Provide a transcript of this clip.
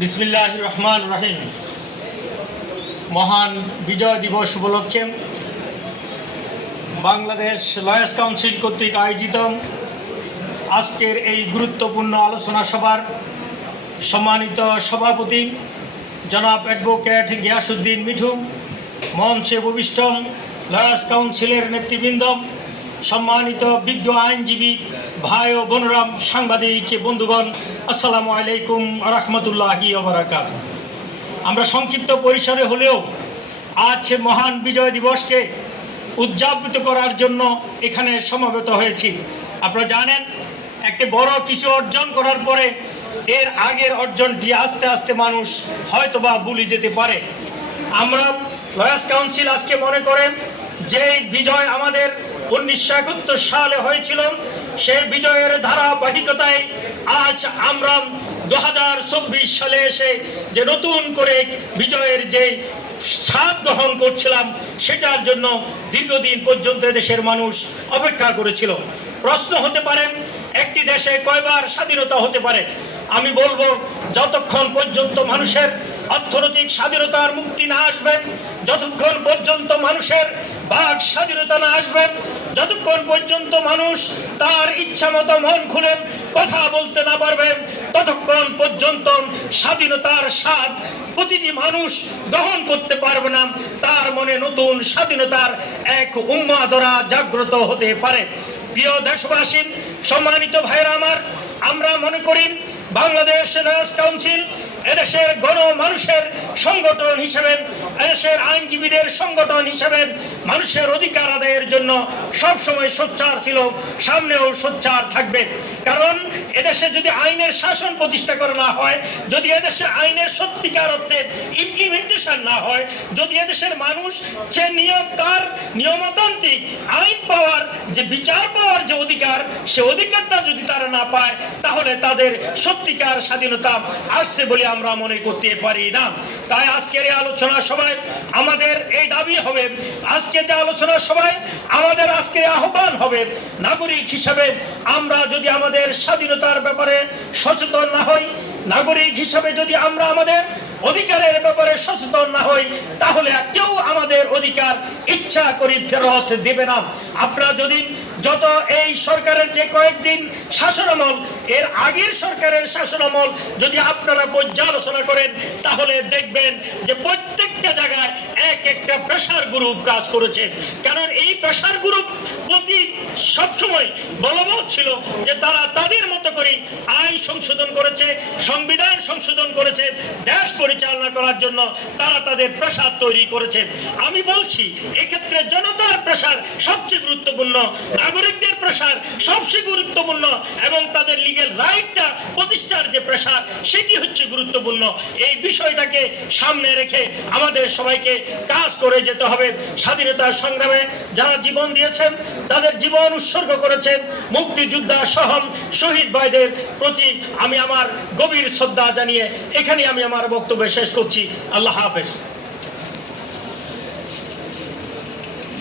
বিসমিল্লাহির রহমানির রহিম। মহান বিজয় দিবস উপলক্ষে বাংলাদেশ লয়ার্স কাউন্সিল কর্তৃক আয়োজিত আজকের এই গুরুত্বপূর্ণ আলোচনা সভার সম্মানিত সভাপতি জনাব অ্যাডভোকেট গিয়াসউদ্দিন মিঠু, মঞ্চে উপবিষ্ট লয়ার্স কাউন্সিলের নেতৃবৃন্দ, সম্মানিত বিজ্ঞ আইনজীবী ভাই ও বোনেরা, সাংবাদিক বন্ধুগণ, আসসালামু আলাইকুম ওয়া রাহমাতুল্লাহি ওয়া বারাকাতুহু। আমরা সংক্ষিপ্ত পরিসরে হলেও আজ মহান বিজয় দিবসকে উদযাপিত করার জন্য এখানে সমবেত হয়েছি। আপনারা জানেন, একটি বড় কিছু অর্জন করার পরে এর আগের অর্জনটি আস্তে আস্তে মানুষ হয়তোবা ভুলে যেতে পারে। আমরা লয়ার্স কাউন্সিল আজকে মনে করেন যে বিজয় আমাদের 1971 সালে হয়েছিল, সেই বিজয়ের ধারাবাহিকতায় আজ আমরা 2024 সালে এসে যে নতুন করে বিজয়ের যে স্বাদ গ্রহণ করছিলাম, সেটার জন্য দীর্ঘদিন পর্যন্ত দেশের মানুষ অপেক্ষা করেছিল। প্রশ্ন হতে পারে, একটি দেশে কয়বার স্বাধীনতা হতে পারে? আমি বলবো, যতক্ষণ পর্যন্ত মানুষের অর্থনৈতিক স্বাধীনতার মুক্তি না আসবে, যতক্ষণ পর্যন্ত মানুষের বাক স্বাধীনতা না আসবে, যতক্ষণ পর্যন্ত মানুষ তার ইচ্ছা মতো মন খুলে কথা বলতে না পারবে, ততক্ষণ পর্যন্ত স্বাধীনতার স্বাদ প্রতিটি মানুষ গ্রহণ করতে পারবে না। তার মনে নতুন স্বাধীনতার এক উন্মাদনা জাগ্রত হতে পারে। প্রিয় দেশবাসী, সম্মানিত ভাইরা আমার, আমরা মনে করি বাংলাদেশ লয়ার্স কাউন্সিল এদেশের গণমানুষের সংগঠন হিসেবে, এদেশের আইনজীবীদের সংগঠন হিসেবে মানুষের অধিকার আদায়ের জন্য সবসময় সোচ্চার ছিল, সামনেও সোচ্চার থাকবে। কারণ এদেশে যদি আইনের শাসন প্রতিষ্ঠা করা না হয়, যদি এদেশে আইনের সত্যিকার অর্থে ইমপ্লিমেন্টেশন না হয়, যদি এদেশের মানুষ যে তার নিয়মতান্ত্রিক আইন পাওয়ার, যে বিচার পাওয়ার যে অধিকার, সে অধিকারটা যদি তারা না পায়, তাহলে তাদের সত্যিকার স্বাধীনতা আসছে বলে আমরা মনে করতে পারি না। তাই আজকের এই আলোচনা সভায় আমাদের এই দাবি হবে, আজকে যে আলোচনা সভায় আমাদের আজকের আহ্বান হবে, নাগরিক হিসেবে আমরা যদি আমাদের স্বাধীনতার ব্যাপারে সচেতন না হই, নাগরিক হিসেবে যদি আমরা আমাদের অধিকারের ব্যাপারে সচেতন না হই, তাহলে কেউ আমাদের অধিকার ইচ্ছা করে ফেরত দেবে না। আপনারা যদি যত এই সরকারের যে কয়েকদিন শাসনামল, এর আগের সরকারের শাসনামল যদি আপনারা পর্যালোচনা করেন, তাহলে দেখবেন যে প্রত্যেকটা জায়গায় এক একটা প্রেসার গ্রুপ কাজ করেছে। কারণ এই প্রেসার গ্রুপ প্রতি সবসময় বলবৎ ছিল যে তারা তাদের মতো করে আইন সংশোধন করেছে, সংবিধান সংশোধন করেছে, দেশ পরিচালনা করার জন্য তারা তাদের প্রেসার তৈরি করেছে। আমি বলছি, এক্ষেত্রে জনতার প্রেসার সবচেয়ে গুরুত্বপূর্ণ, নাগরিকদের প্রেসার সবচেয়ে গুরুত্বপূর্ণ, এবং তাদের লিগ্যাল রাইটটা প্রতিষ্ঠার যে প্রেসার, সেটি হচ্ছে গুরুত্বপূর্ণ। এই বিষয়টাকে সামনে রেখে আমাদের সবাইকে কাজ করে যেতে হবে। স্বাধীনতার সংগ্রামে যারা জীবন দিয়েছেন, তাদের জীবন উৎসর্গ করেছেন, মুক্তিযোদ্ধা সহ শহীদ ভাইদের প্রতি আমি আমার গভীর শ্রদ্ধা জানিয়ে এখানে আমি আমার বক্তব্য শেষ করছি। আল্লাহ হাফেজ।